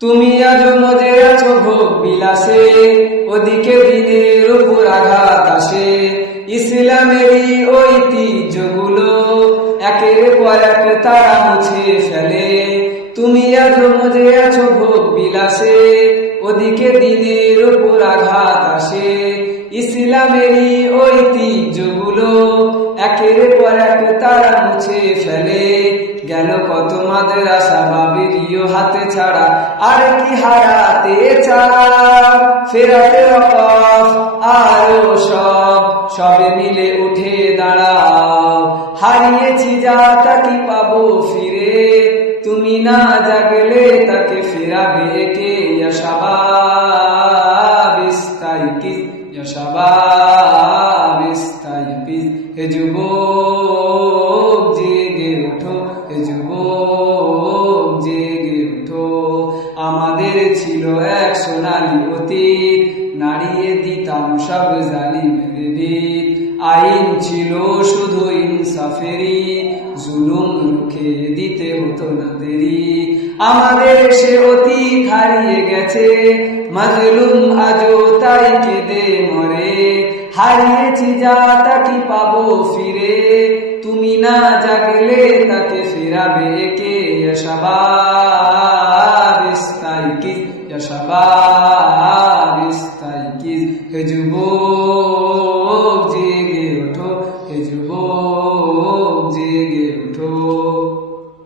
তুমি আজ মজে আছো ভোগ বিলাসে, ওদিকে দিনের উপর আঘাত আসে। ইসলামেরই ঐতিহ্যগুলো একের পর এক তারা মুছে ফেলে। তুমি আজ মজে আছো ভোগ বিলাসে, ওদিকে দিনের উপর আঘাত আসে। ইসলামেরই ঐতিহ্যগুলো একের পর এক তারা মুছে ফেলে। গেল কত মাদ্রাসা বাবিরিও হাতে ছাড়া, আর কি হারাতে চাও? ফেরাতে ওয়াকফ আরো সবে মিলে উঠে দাঁড়াও। হারিয়েছি যা তা কি পাবো ফিরে, তুমি না জাগলে তাকে ফেরাবে কে? ইয়া শাবাব ইস্তাইকিজ, ইয়া শাবাব ইস্তাইকিজ। হে যুবক জেগে ওঠো, হে যুবক জেগে ওঠো। আমাদের ছিল এক সোনালী অতীত, নাড়িয়ে দিতাম সব জালিমের ভিত। আইন ছিল শুধু ইনসাফেরই, জুলুম রুখে দিতে হতো না দেরি। আমাদের সে অতীত হারিয়ে গেছে, মাজলুম আজও তাই কেঁদে মরে। হারিয়েছি যা তা কি পাবো ফিরে, তুমি না জাগলে তাকে ফেরাবে কে? ইয়া শাবাব ইস্তাইকিজ, ইয়া শাবাব ইস্তাইকিজ। হে যুবক